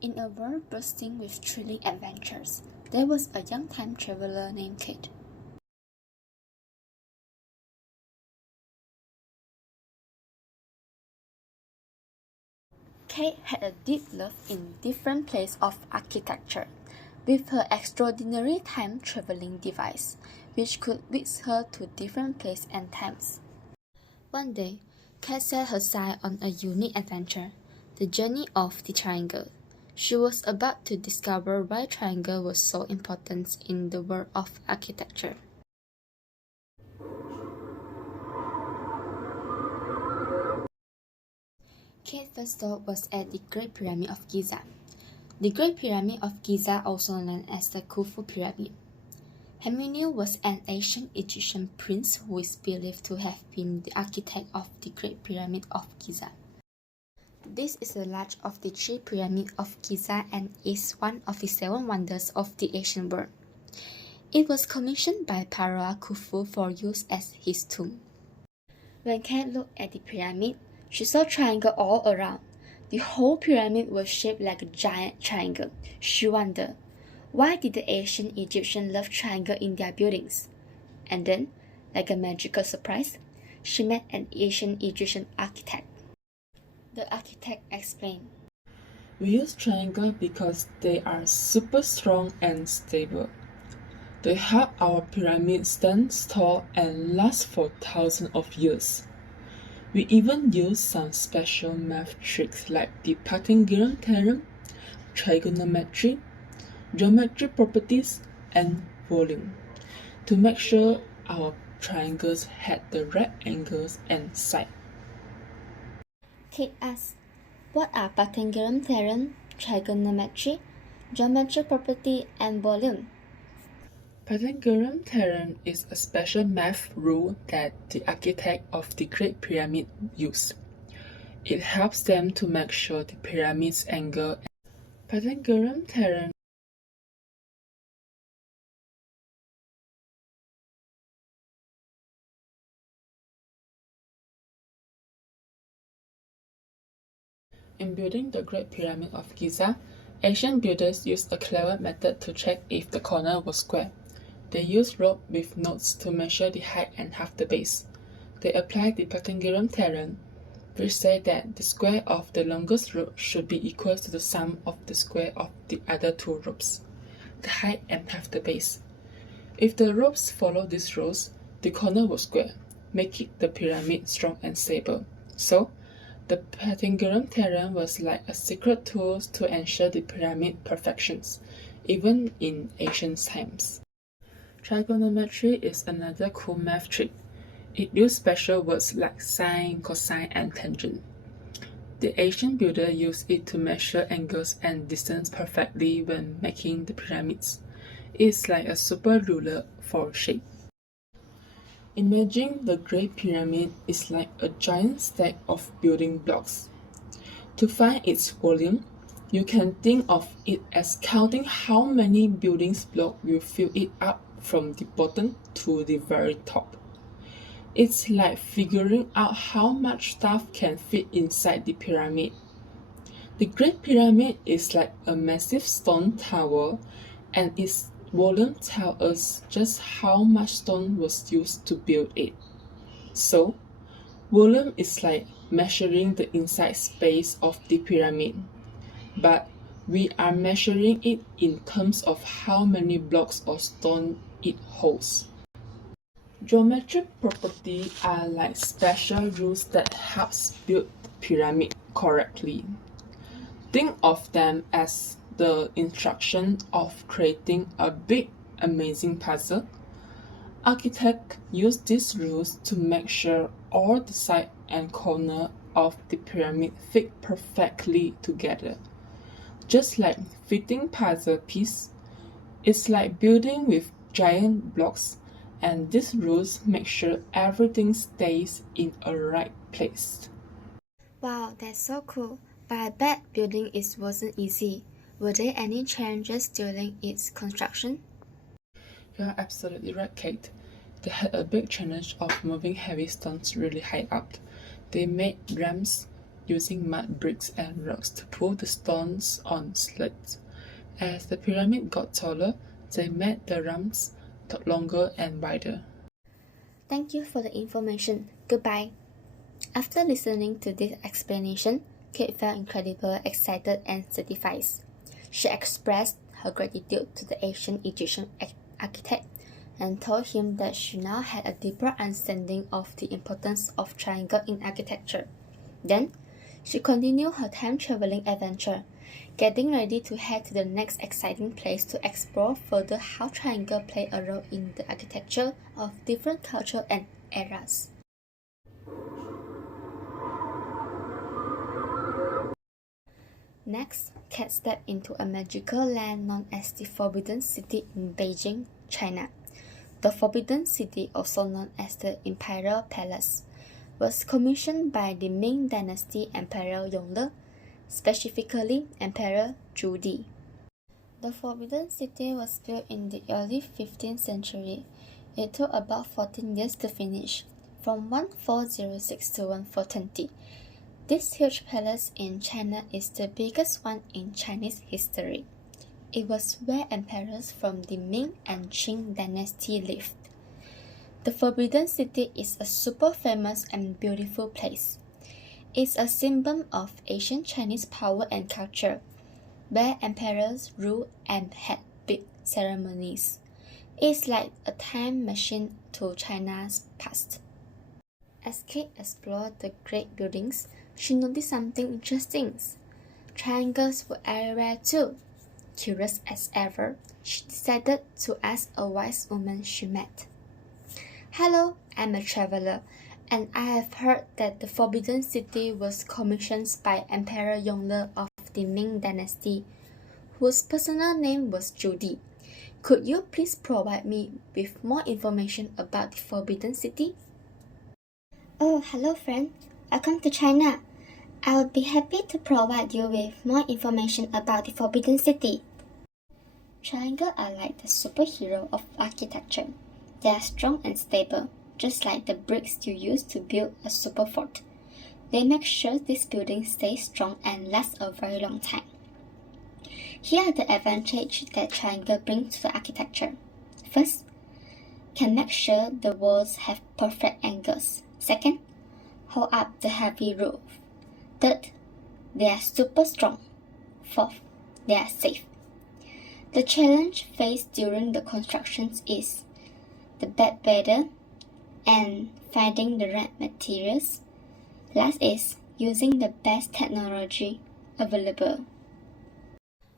In a world bursting with thrilling adventures, there was a young time traveler named Kate. Kate had a deep love in different places of architecture, with her extraordinary time-traveling device, which could whisk her to different places and times. One day, Kate set her sight on a unique adventure, the journey of the triangle. She was about to discover why triangle was so important in the world of architecture. Kate's first stop was at the Great Pyramid of Giza. The Great Pyramid of Giza, also known as the Khufu Pyramid. Amenhotep was an ancient Egyptian prince who is believed to have been the architect of the Great Pyramid of Giza. This is the largest of the 3 pyramids of Giza and is one of the 7 wonders of the ancient world. It was commissioned by Pharaoh Khufu for use as his tomb. When Kate looked at the pyramid, she saw triangles all around. The whole pyramid was shaped like a giant triangle. She wondered, why did the ancient Egyptians love triangles in their buildings? And then, like a magical surprise, she met an ancient Egyptian architect. The architect explained, "We use triangles because they are super strong and stable. They help our pyramids stand tall and last for thousands of years. We even use some special math tricks like the Pythagorean theorem, trigonometry, geometric properties, and volume to make sure our triangles had the right angles and side." Kate asked, what are Pythagorean theorem, trigonometry, geometric property, and volume? Pythagorean theorem is a special math rule that the architect of the Great Pyramid used. It helps them to make sure the pyramid's angle. Pythagorean theorem In building the Great Pyramid of Giza, ancient builders used a clever method to check if the corner was square. They used rope with nodes to measure the height and half the base. They applied the Pythagorean theorem, which said that the square of the longest rope should be equal to the sum of the square of the other 2 ropes, the height and half the base. If the ropes followed these rules, the corner was square, making the pyramid strong and stable. So, the Pythagorean theorem was like a secret tool to ensure the pyramid perfections, even in ancient times. Trigonometry is another cool math trick. It used special words like sine, cosine, and tangent. The ancient builder used it to measure angles and distance perfectly when making the pyramids. It's like a super ruler for shape. Imagine the Great Pyramid is like a giant stack of building blocks. To find its volume, you can think of it as counting how many building blocks will fill it up from the bottom to the very top. It's like figuring out how much stuff can fit inside the pyramid. The Great Pyramid is like a massive stone tower, and its volume tells us just how much stone was used to build it. So, volume is like measuring the inside space of the pyramid, but we are measuring it in terms of how many blocks of stone it holds. Geometric properties are like special rules that helps build the pyramid correctly. Think of them as the instruction of creating a big, amazing puzzle. Architects use these rules to make sure all the sides and corners of the pyramid fit perfectly together. Just like fitting puzzle pieces, it's like building with giant blocks, and these rules make sure everything stays in a right place. Wow, that's so cool. But I bet building it wasn't easy. Were there any challenges during its construction? You're absolutely right, Kate. They had a big challenge of moving heavy stones really high up. They made ramps, using mud bricks and rocks to pull the stones on sleds. As the pyramid got taller, they made the ramps longer and wider. Thank you for the information. Goodbye. After listening to this explanation, Kate felt incredibly excited and satisfied. She expressed her gratitude to the ancient Egyptian architect and told him that she now had a deeper understanding of the importance of triangle in architecture. Then, she continued her time-traveling adventure, getting ready to head to the next exciting place to explore further how triangle play a role in the architecture of different cultures and eras. Next, Kat stepped into a magical land known as the Forbidden City in Beijing, China. The Forbidden City, also known as the Imperial Palace, was commissioned by the Ming Dynasty Emperor Yongle, specifically Emperor Zhu Di. The Forbidden City was built in the early 15th century. It took about 14 years to finish, from 1406 to 1420. This huge palace in China is the biggest one in Chinese history. It was where emperors from the Ming and Qing dynasty lived. The Forbidden City is a super famous and beautiful place. It's a symbol of ancient Chinese power and culture, where emperors ruled and had big ceremonies. It's like a time machine to China's past. As Kate explored the great buildings, she noticed something interesting. Triangles were everywhere too. Curious as ever, she decided to ask a wise woman she met. Hello, I'm a traveler, and I have heard that the Forbidden City was commissioned by Emperor Yongle of the Ming Dynasty, whose personal name was Zhu Di. Could you please provide me with more information about the Forbidden City? Oh, hello friend. Welcome to China. I'll be happy to provide you with more information about the Forbidden City. Triangles are like the superhero of architecture. They are strong and stable, just like the bricks you use to build a super fort. They make sure this building stays strong and lasts a very long time. Here are the advantages that triangle brings to the architecture. First, can make sure the walls have perfect angles. Second, hold up the heavy roof. Third, they are super strong. Fourth, they are safe. The challenge faced during the constructions is the bad weather and finding the right materials. Last is using the best technology available.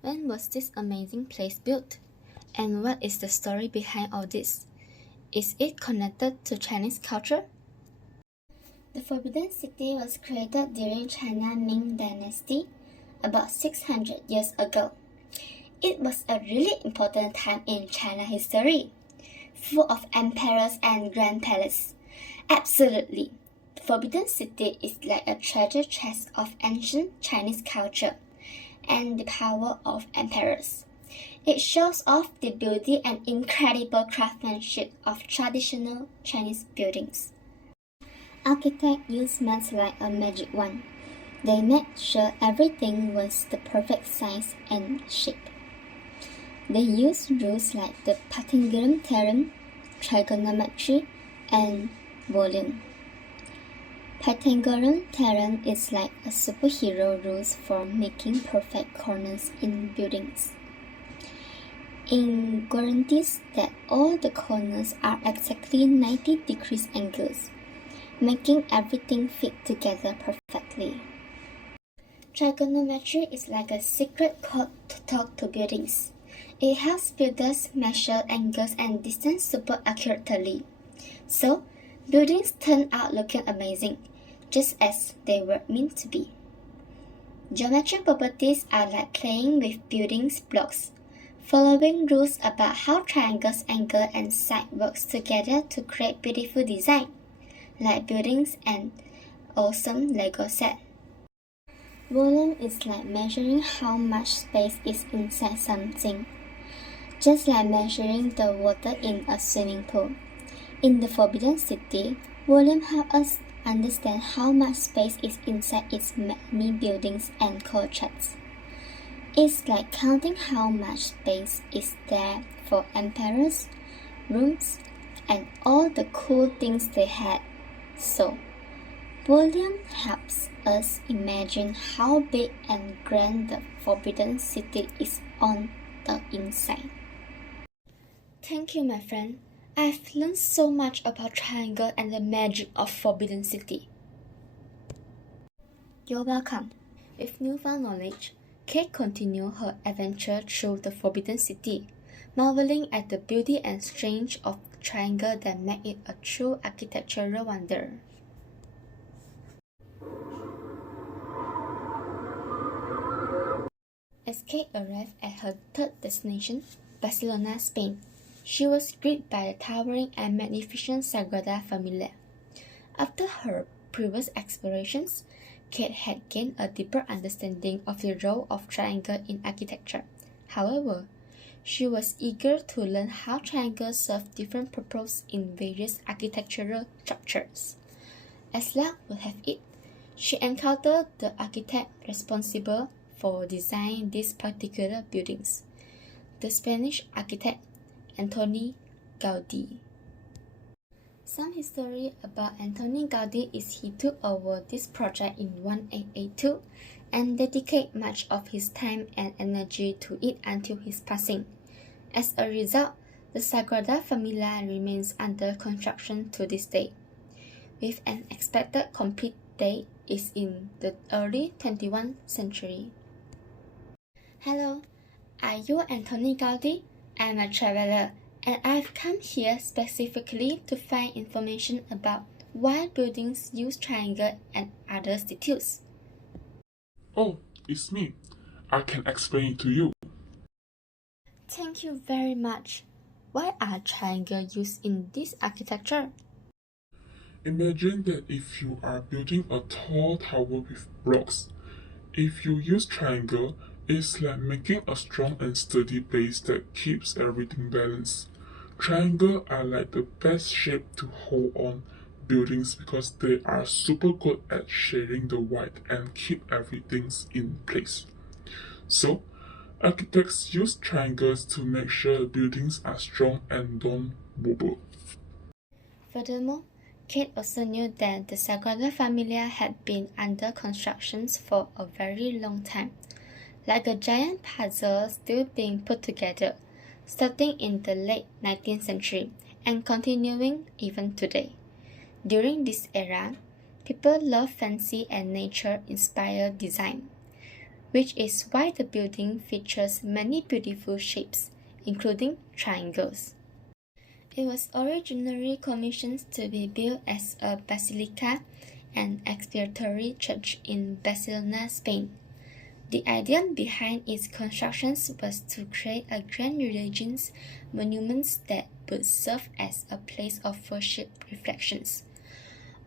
When was this amazing place built? And what is the story behind all this? Is it connected to Chinese culture? The Forbidden City was created during China Ming Dynasty about 600 years ago. It was a really important time in China history, full of emperors and grand palaces. Absolutely, the Forbidden City is like a treasure chest of ancient Chinese culture and the power of emperors. It shows off the beauty and incredible craftsmanship of traditional Chinese buildings. Architects used math like a magic wand. They made sure everything was the perfect size and shape. They used rules like the Pythagorean theorem, trigonometry, and volume. Pythagorean theorem is like a superhero rules for making perfect corners in buildings. It guarantees that all the corners are exactly 90 degrees angles, making everything fit together perfectly. Trigonometry is like a secret code to talk to buildings. It helps builders measure angles and distance super accurately. So, buildings turn out looking amazing, just as they were meant to be. Geometric properties are like playing with building blocks, following rules about how triangles, angle, and side works together to create beautiful design, like buildings and awesome Lego set. Volume is like measuring how much space is inside something, just like measuring the water in a swimming pool. In the Forbidden City, volume helps us understand how much space is inside its many buildings and courtyards. It's like counting how much space is there for emperors, rooms, and all the cool things they had. So, volume helps us imagine how big and grand the Forbidden City is on the inside. Thank you, my friend. I've learned so much about Triangle and the magic of Forbidden City. You're welcome. With newfound knowledge, Kate continued her adventure through the Forbidden City, marveling at the beauty and strength of the triangle that make it a true architectural wonder. As Kate arrived at her third destination, Barcelona, Spain, she was greeted by the towering and magnificent Sagrada Familia. After her previous explorations, Kate had gained a deeper understanding of the role of triangle in architecture. However, she was eager to learn how triangles serve different purposes in various architectural structures. As luck would have it, she encountered the architect responsible for designing these particular buildings, the Spanish architect Antoni Gaudí. Some history about Antoni Gaudí is he took over this project in 1882 and dedicated much of his time and energy to it until his passing. As a result, the Sagrada Familia remains under construction to this day, with an expected complete date is in the early 21st century. Hello, are you Antoni Gaudí? I'm a traveler, and I've come here specifically to find information about why buildings use triangle and other details. Oh, it's me. I can explain it to you. Thank you very much. Why are triangles used in this architecture? Imagine that if you are building a tall tower with blocks. If you use triangle, it's like making a strong and sturdy base that keeps everything balanced. Triangles are like the best shape to hold on buildings because they are super good at shading the white and keep everything in place. So, architects use triangles to make sure buildings are strong and don't wobble. Furthermore, Kate also knew that the Sagrada Familia had been under construction for a very long time, like a giant puzzle still being put together, starting in the late 19th century and continuing even today. During this era, people love fancy and nature-inspired design, which is why the building features many beautiful shapes, including triangles. It was originally commissioned to be built as a basilica and expiatory church in Barcelona, Spain. The idea behind its construction was to create a grand religious monument that would serve as a place of worship reflections,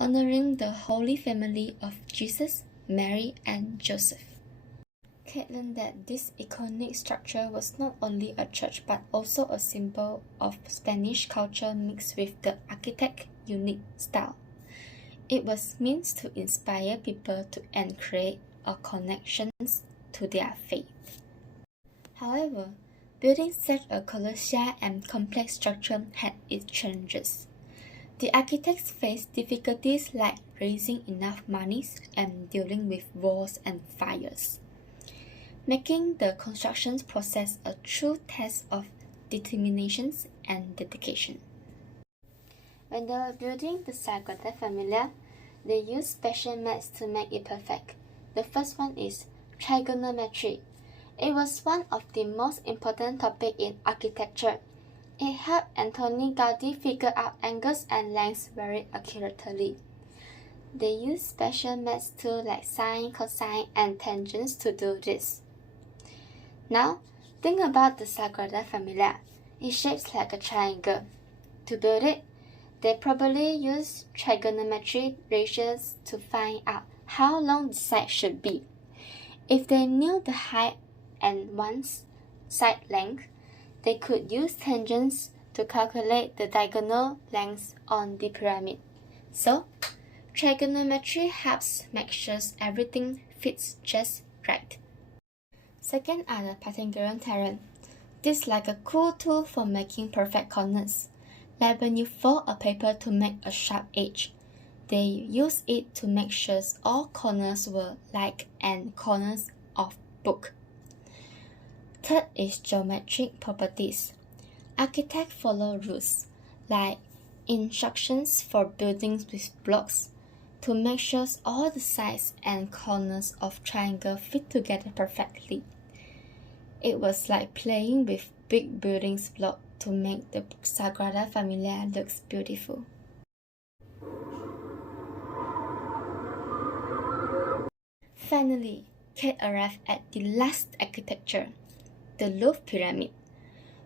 honoring the Holy Family of Jesus, Mary, and Joseph. Kate learned that this iconic structure was not only a church but also a symbol of Spanish culture mixed with the architect's unique style. It was meant to inspire people to and create a connection to their faith. However, building such a colossal and complex structure had its challenges. The architects faced difficulties like raising enough money and dealing with wars and fires, making the construction process a true test of determination and dedication. When they were building the Sagrada Familia, they used special methods to make it perfect. The first one is trigonometry. It was one of the most important topics in architecture. It helped Antoni Gaudí figure out angles and lengths very accurately. They used special methods too like sine, cosine, and tangents to do this. Now, think about the Sagrada Familia. It shapes like a triangle. To build it, they probably used trigonometry ratios to find out how long the side should be. If they knew the height and one's side length, they could use tangents to calculate the diagonal lengths on the pyramid. So, Trigonometry helps make sure everything fits just right. Second are the Pythagorean theorem. This is like a cool tool for making perfect corners. Like when you fold a paper to make a sharp edge, they use it to make sure all corners were like and corners of book. Third is geometric properties. Architects follow rules, like instructions for buildings with blocks, to make sure all the sides and corners of triangle fit together perfectly. It was like playing with big building blocks to make the Sagrada Familia looks beautiful. Finally, Kate arrived at the last architecture, the Louvre Pyramid,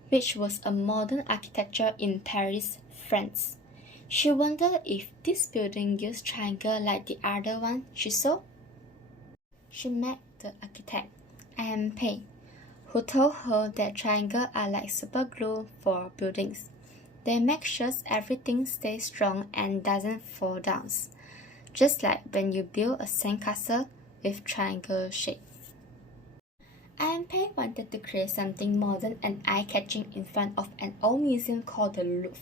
which was a modern architecture in Paris, France. She wondered if this building used triangle like the other one she saw. She met the architect, A.M. who told her that triangles are like super glue for buildings. They make sure everything stays strong and doesn't fall down, just like when you build a sandcastle with triangle shape. A.M. wanted to create something modern and eye-catching in front of an old museum called the Louvre.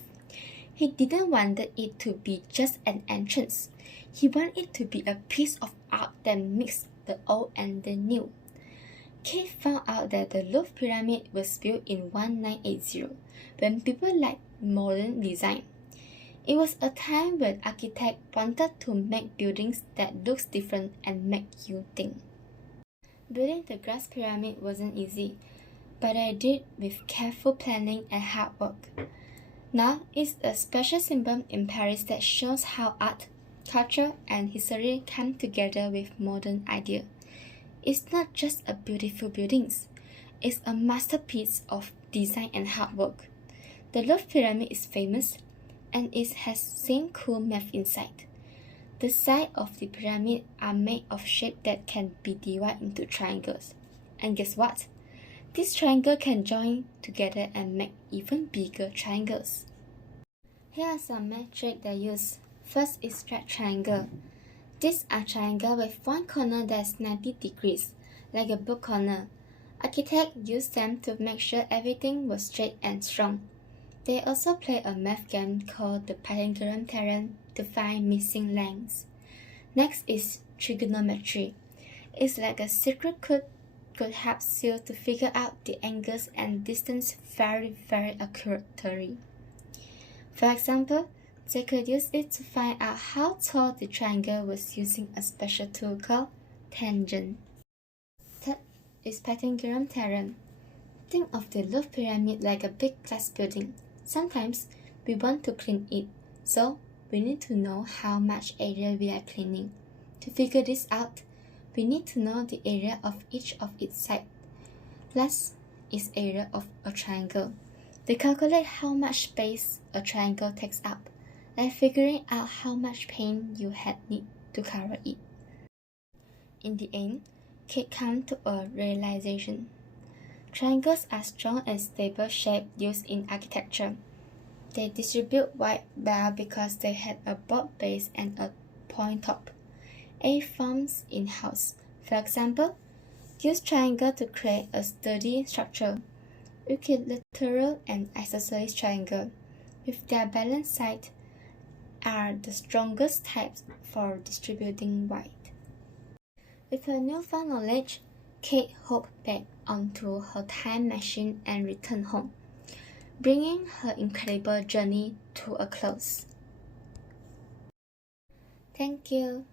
He didn't want it to be just an entrance. He wanted it to be a piece of art that mixed the old and the new. Kate found out that the Louvre Pyramid was built in 1980, when people liked modern design. It was a time when architects wanted to make buildings that looked different and make you think. Building the glass pyramid wasn't easy, but I did with careful planning and hard work. Now it's a special symbol in Paris that shows how art, culture, and history come together with modern ideas. It's not just a beautiful building, it's a masterpiece of design and hard work. The Louvre Pyramid is famous, and it has same cool math inside. The sides of the pyramid are made of shapes that can be divided into triangles. And guess what? This triangle can join together and make even bigger triangles. Here are some metrics they use. First is straight triangle. These are triangles with one corner that's 90 degrees, like a book corner. Architects used them to make sure everything was straight and strong. They also play a math game called the Pythagorean theorem to find missing lengths. Next is trigonometry. It's like a secret code could help you to figure out the angles and distance very accurately. For example, they could use it to find out how tall the triangle was using a special tool called tangent. Third is Pythagorean theorem. Think of the Louvre Pyramid like a big glass building. Sometimes we want to clean it, so we need to know how much area we are cleaning. To figure this out, we need to know the area of each of its sides. Plus is area of a triangle. They calculate how much space a triangle takes up, like figuring out how much paint you had need to cover it. In the end, Kate came to a realization. Triangles are strong and stable shapes used in architecture. They distribute weight well because they had a broad base and a point top. A-forms in house, for example, use triangle to create a sturdy structure. Equilateral and isosceles triangle, with their balanced sides, are the strongest types for distributing weight. With her newfound knowledge, Kate hopped back onto her time machine and returned home, bringing her incredible journey to a close. Thank you.